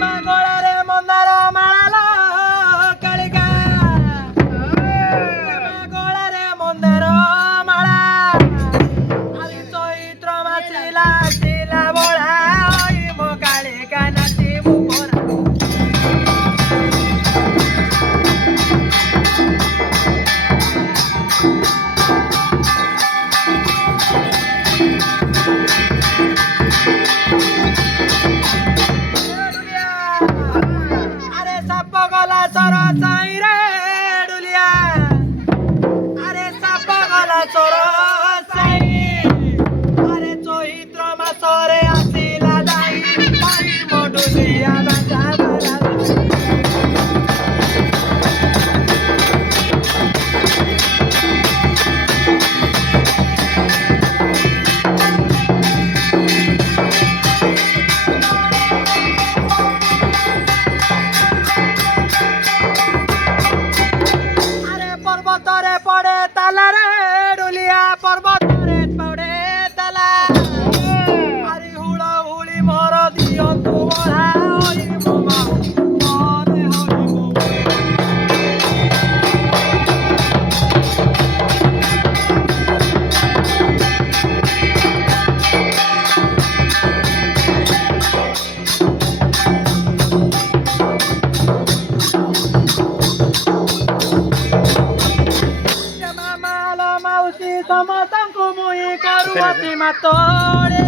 ଗୋଳାରେ ମନ୍ଦାର ମାଳ କାଳିକା ଗୋଳାରେ ମନ୍ଦାର ମାଳା ଆଜି ଚୈତ୍ର ମାସିଲା ଆସିଲା ବଳା ମୋ କାଳିକା ନାଚିବୁ ପରା गला सर साई रे डुलिया अरे साप गला सर साई अरे चैत्र मासरे आसिला दाई पाई मो डुलिया बाजा बारा पर्वतरे पड़े ताला रे डुलिया पर्वतरे पड़े ताला अरे हुड़ा हुड़ी मोर दियंतु बड़ा ओई मोमा मोरे होई समतंकु मुई करुवती मातोड़े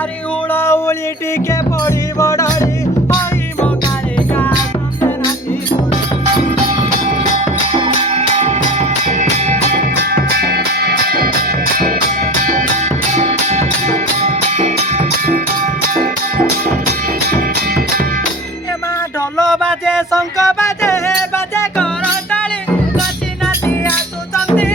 अरे उड़ा उड़ी टिके पड़ी बड़ड़ी ओई मो कालिका संगे नाची एमा ढोल बाजे शंख बाजे बाजे करताली नाची नाची आसुचंती